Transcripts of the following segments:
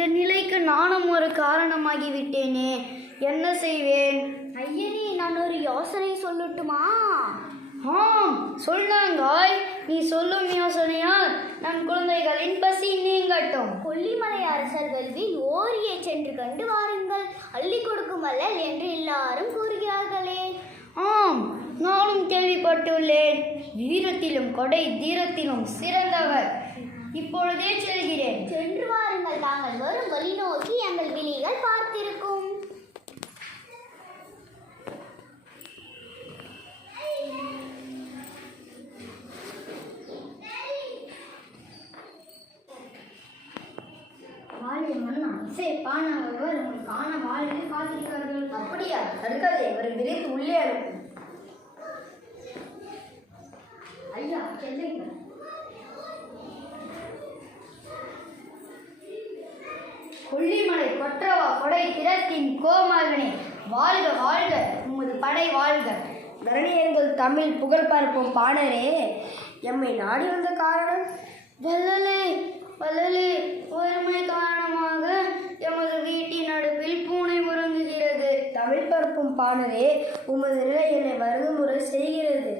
இந்த நிலைக்கு நானும் ஒரு காரணமாகிவிட்டேனே, என்ன செய்வேன்? ஐயனே, நான் ஒரு யோசனை சொல்லட்டுமா? ஆம், சொன்னாங்காய். நீ சொல்லும் யோசனையால் நம் குழந்தைகளின் பசி நீங்கட்டும். கொல்லிமலை அரசர் வேள்வியில் ஓரியை சென்று கண்டு வாருங்கள், அள்ளி கொடுக்கும் வள்ளல் என்று எல்லாரும் கூறுகிறார்களே. ஆம், நானும் கேள்விப்பட்டுள்ளேன். வீரத்திலும் கொடை தீரத்திலும் சிறந்தவர். இப்பொழுதே செல்கிறேன். சென்று வாருங்கள், தாங்கள் வரும் வழி நோக்கி எங்கள் விழிகள் பார்த்திருக்கும். அப்படியா? தடுக்காதே, அவரை விரைந்து உள்ளே அனுப்பும். ஐயா, செல்லுங்க. கொல்லிமலை கொற்றவா கொடை திறத்தின் கோமாகனே, வாழ்க வாழ்க, உமது படை வாழ்க. தரணியர்கள் தமிழ் புகழ் பார்ப்போம் பாணரே, எம்மை நாடி வந்த காரணம்? வள்ளலே வள்ளலே, வறுமை காரணமாக எமது வீட்டின் அடுப்பில் பூனை உறங்குகிறது. தமிழ் பரப்பும் பாணரே, உமது நிலை என்னை வருதுமுறை செய்கிறது.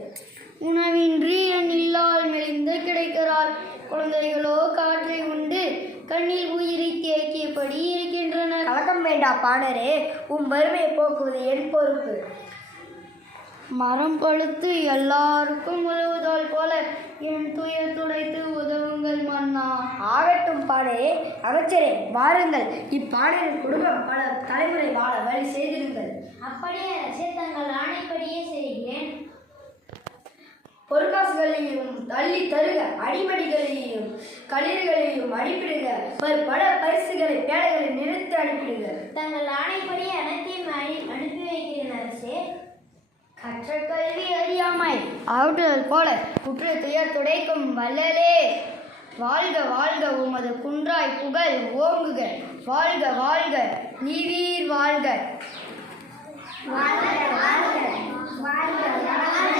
உணவின்றி என் இல்லால் மெலிந்து கிடைக்கிறாள். குழந்தைகளோ காற்றை உண்டு கண்ணில் உயிரை தேக்கியபடி இருக்கின்றனர். கலக்கம் வேண்டா பாணரே, வறுமையை போக்குவது என் பொறுப்பு. மரம் பழுத்து எல்லாருக்கும் உதவுதால் போல என் துயர் துடைத்து உதவுங்கள் மன்னா. ஆகட்டும் பாணரே. அமைச்சரே, வாருங்கள். இப்பாணரின் குடும்பம் பல தலைமுறை வாழ வழி செய்திருங்கள். அப்படியே அரசே, தங்கள் ஆணைப்படியே செய்கிறேன். பொற்காசுகளையும் தள்ளி தருக, அடிமடிகளையும் களிர்களையும் அடிப்பிடுக, பல பரிசுகளை பேடைகளை நிறுத்தி அனுப்பிடுக. தங்கள் ஆணைப்படியே அனைத்தையும் அனுப்பி வைக்கிறேன் அரசே. கற்ற கல்வி அறியாமை ஆவுதல் போல குற்ற துயர் துடைக்கும் வள்ளலே, வாழ்க வாழ்க, உமது குன்றாய் புகழ் ஓங்குக. வாழ்க வாழ்க, நீவீர் வாழ்க. வாழ்க வாழ்க, வாழ்க வாழ்க,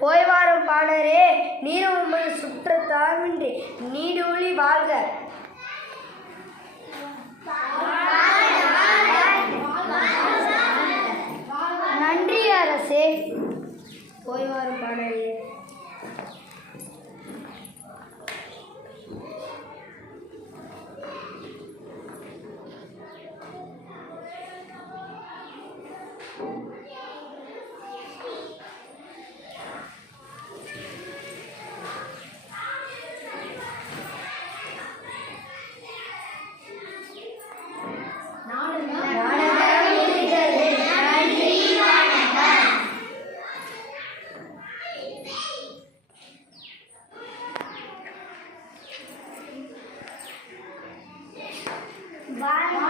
போய் வாரும் பாணரே, நீரும் உமது சுற்றத்தாமின்றி நீடூழி வாழ்க. நன்றி அரசே. போய் வாரும் பாணரே. வாழ்க